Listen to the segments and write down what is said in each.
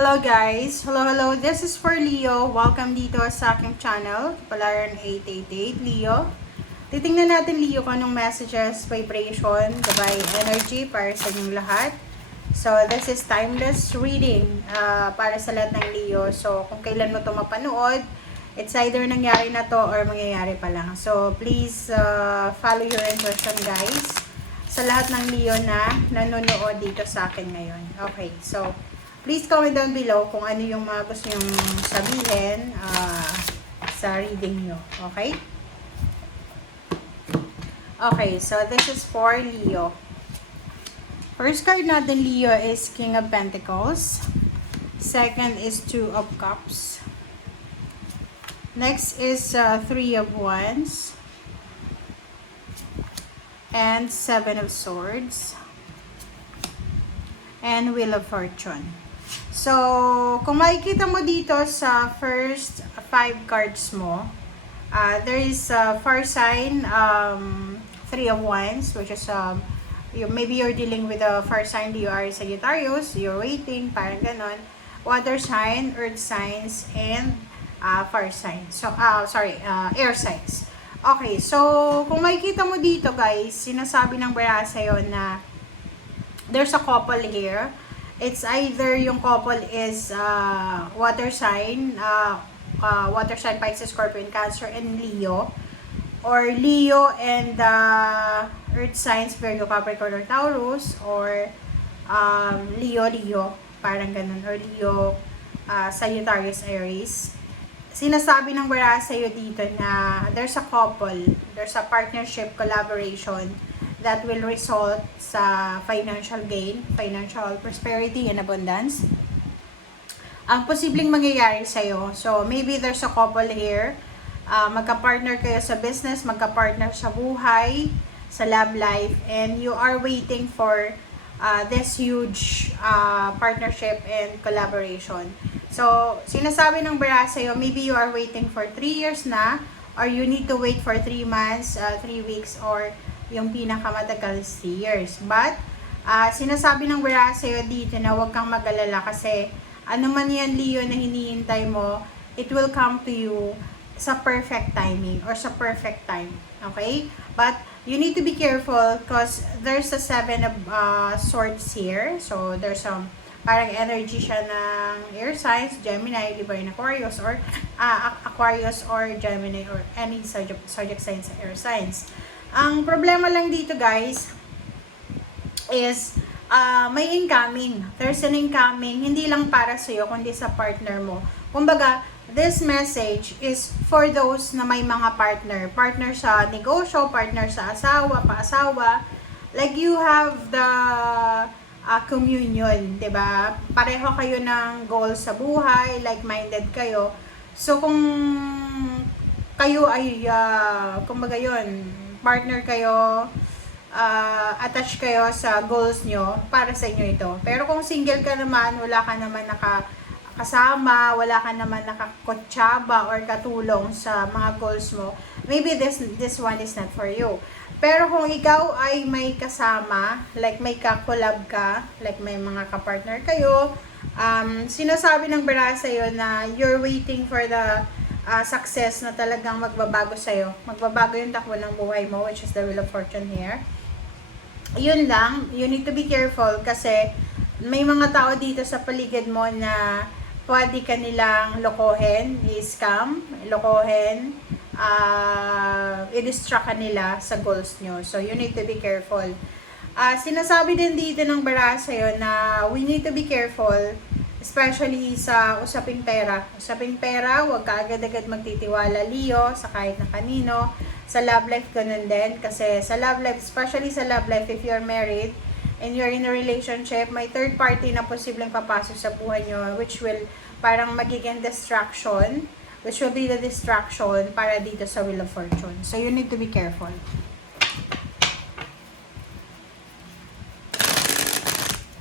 Hello guys! Hello! This is for Leo. Welcome dito sa aking channel, Palaran 888 Leo. Titingnan natin Leo kung anong messages, vibration, gabay, energy para sa inyong lahat. So, this is timeless reading para sa lahat ng Leo. So, kung kailan mo ito mapanood, it's either nangyari na to or mangyayari pa lang. So, please follow your intuition guys. Sa lahat ng Leo na nanonood dito sa akin ngayon. Okay, so please comment down below kung ano yung mga gusto nyong sabihin sa reading nyo. Okay? Okay, so this is for Leo. First card natin, Leo, is King of Pentacles. Second is Two of Cups. Next is Three of Wands. And Seven of Swords. And Wheel of Fortune. So, kung makikita mo dito sa first 5 cards mo, there is fire sign, Three of Wands, which is, maybe you're dealing with a fire sign, you are Sagittarius, you're waiting, parang ganon. Water sign, earth signs, and fire sign. So, air signs. Okay, so, kung makikita mo dito guys, sinasabi ng bara sa'yo na there's a couple here. It's either yung couple is water sign, Pisces, Scorpio, and Cancer, and Leo. Or Leo and earth signs, Virgo, Capricorn, or Taurus. Or Leo, parang ganun. Or Leo, Sagittarius, Aries. Sinasabi ng bara sa'yo dito na there's a couple, there's a partnership, collaboration that will result sa financial gain, financial prosperity, and abundance. Ang posibleng mangyayari sa'yo, so maybe there's a couple here, magka-partner kayo sa business, magka-partner sa buhay, sa love life, and you are waiting for this huge partnership and collaboration. So, sinasabi ng bara sa'yo, maybe you are waiting for 3 years na, or you need to wait for 3 months, 3 weeks, or yung pinakamatagal is 3 years. But, sinasabi ng bara sa'yo dito na huwag kang mag-alala kasi ano man yan, Leo, na hinihintay mo, it will come to you sa perfect timing or sa perfect time. Okay? But, you need to be careful because there's a 7 of swords here. So, there's some parang energy siya ng air signs, Gemini, Libra, and Aquarius, or Aquarius or Gemini, or any zodiac signs, air signs. Ang problema lang dito guys is may incoming. There's an incoming, hindi lang para sa'yo, kundi sa partner mo. Kumbaga, this message is for those na may mga partner. Partner sa negosyo, partner sa asawa, paasawa. Like you have the communion, 'di ba? Pareho kayo ng goals sa buhay, like-minded kayo. So kung kayo ay kumbaga yun, partner kayo, attach kayo sa goals nyo, para sa inyo ito. Pero kung single ka naman, wala ka naman nakasama, wala ka naman nakakotsaba or katulong sa mga goals mo, maybe this one is not for you. Pero kung ikaw ay may kasama, like may ka-collab ka, like may mga ka-partner kayo, sinasabi ng bara sa'yo na you're waiting for the success na talagang magbabago sa'yo. Magbabago yung takbo ng buhay mo, which is the Wheel of Fortune here. Yun lang, you need to be careful kasi may mga tao dito sa paligid mo na pwede ka nilang lokohin, i-scam, lokohin, i-distract ka nila sa goals nyo. So, you need to be careful. Sinasabi din dito ng bara sa'yo na we need to be careful, especially sa usaping pera. Usaping pera, huwag ka agad-agad magtitiwala, Leo, sa kahit na kanino. Sa love life, ganun din. Kasi sa love life, especially sa love life, if you're married and you're in a relationship, may third party na posibleng papasok sa buhay nyo, which will parang magiging distraction, which will be the distraction para dito sa Wheel of Fortune. So, you need to be careful.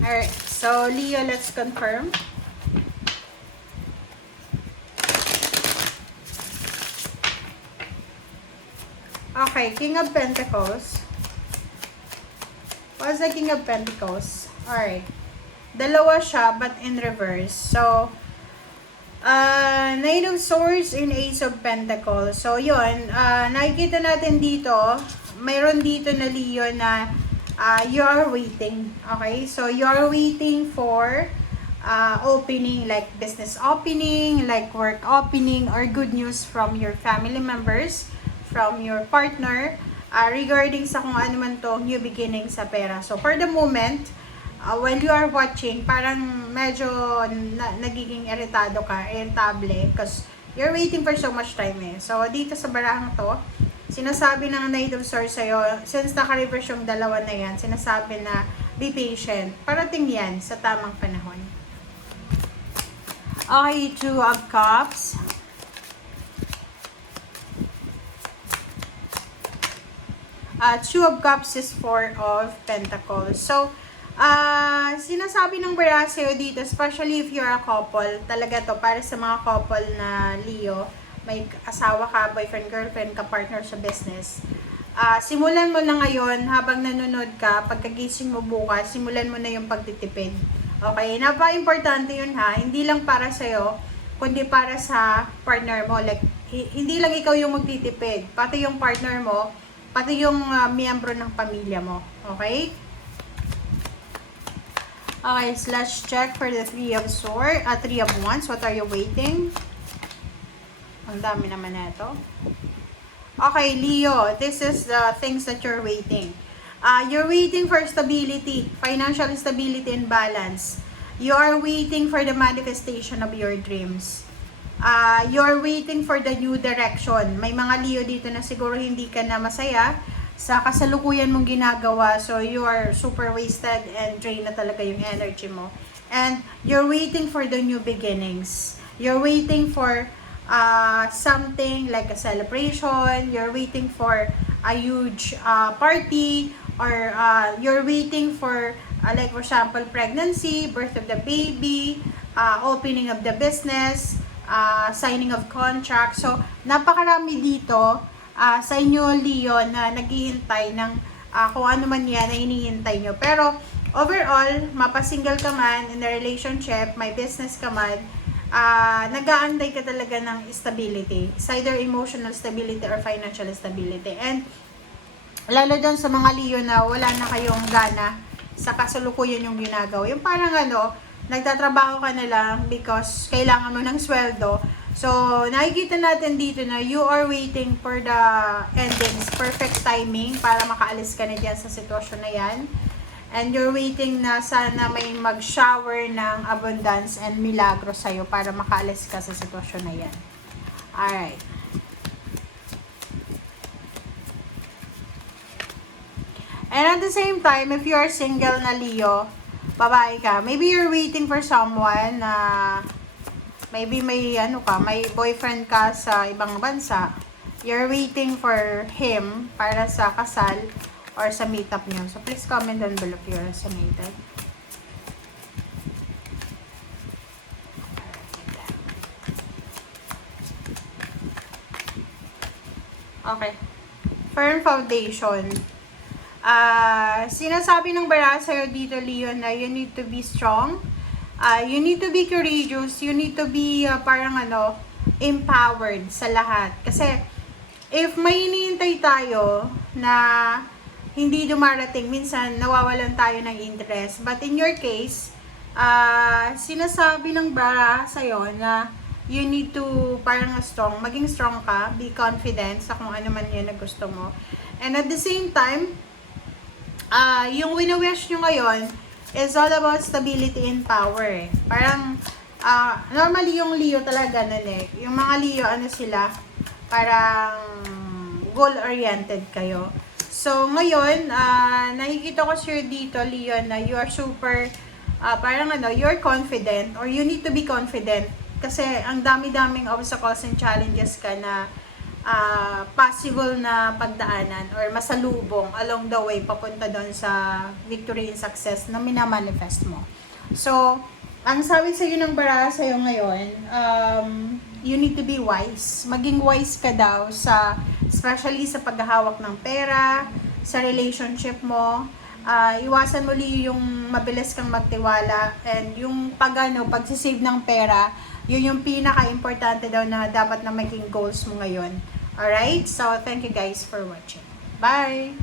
Alright, so Leo, let's confirm. Okay, King of Pentacles. What's the King of Pentacles? Alright. dalawa siya, but in reverse. So, Knight of Swords in Ace of Pentacles. So, yun. Nakikita natin dito, mayroon dito na Leo na you are waiting. Okay? So, you are waiting for opening, like business opening, like work opening, or good news from your family members, from your partner, regarding sa kung ano man to new beginning sa pera. So, for the moment, while you are watching, parang medyo nagiging irritable because you're waiting for so much time eh. So, dito sa barahang to, sinasabi ng Knight of Swords sa'yo, since naka-reverse yung dalawa na yan, sinasabi na be patient. Parating yan sa tamang panahon. Okay, Two of Cups. Two of Cups is Four of Pentacles. So, sinasabi ng bara sa'yo dito, especially if you're a couple, talaga to, para sa mga couple na Leo, may asawa ka, boyfriend, girlfriend ka, partner sa business. Simulan mo na ngayon, habang nanonood ka, pagkagising mo bukas, simulan mo na yung pagtitipid. Okay, napaka-importante yun ha, hindi lang para sa'yo, kundi para sa partner mo. Like, hindi lang ikaw yung magtitipid, pati yung partner mo, pati yung miyembro ng pamilya mo. Okay? Okay, let's check for the Three of Swords, Three of Wands. What are you waiting? Ang dami naman na ito. Okay, Leo, this is the things that you're waiting. You're waiting for stability, financial stability and balance. You are waiting for the manifestation of your dreams. You're waiting for the new direction. May mga Leo dito na siguro hindi ka na masaya sa kasalukuyan mong ginagawa. So, you are super wasted and drain na talaga yung energy mo. And you're waiting for the new beginnings. You're waiting for something like a celebration. You're waiting for a huge party. Or you're waiting for, like for example, pregnancy, birth of the baby, opening of the business, signing of contract. So, napakarami dito sa inyo, Leo, na naghihintay ng kung ano man yan na hinihintay nyo. Pero, overall, mapasingle ka man, in a relationship, may business ka man, nag-aanday ka talaga ng stability. It's either emotional stability or financial stability. And, lalo doon sa mga Leo na wala na kayong gana sa kasalukuyan yung ginagawa. Yung parang nagtatrabaho ka na lang because kailangan mo ng sweldo. So, nakikita natin dito na you are waiting for the endings, perfect timing para makaalis ka na dyan sa sitwasyon na yan. And you're waiting na sana may mag-shower ng abundance and milagro sa'yo para makaalis ka sa sitwasyon na yan. Alright. And at the same time, if you are single na Leo, babae ka, maybe you're waiting for someone na maybe may may boyfriend ka sa ibang bansa. You're waiting for him para sa kasal or sa meetup niyo. So please comment down below if you're resonated. Okay. Firm foundation. Sinasabi ng bara sa'yo dito, Leo, na you need to be strong. You need to be courageous. You need to be empowered sa lahat. Kasi, if may hinihintay tayo na hindi dumarating, minsan nawawalan tayo ng interest. But in your case, sinasabi ng bara sa'yo na you need to maging strong ka, be confident sa kung ano man yun na gusto mo. And at the same time, yung wina-wish nyo ngayon is all about stability and power. Parang, normally yung Leo talaga yung mga Leo, sila, parang goal-oriented kayo. So, ngayon, nakikita ko sir dito, Leo, na you are super, you're confident, or you need to be confident. Kasi, ang dami-daming obstacles and challenges ka na possible na pagdaanan or masalubong along the way papunta doon sa victory and success na minamanifest mo. So, ang sabi sa iyo ng bara sa iyo ngayon, you need to be wise. Maging wise ka daw especially sa paghahawak ng pera, sa relationship mo. iwasan mo yung mabilis kang magtiwala, and yung pagsisave ng pera, yun yung pinaka-importante daw na dapat na maging goals mo ngayon. Alright? So, thank you guys for watching. Bye!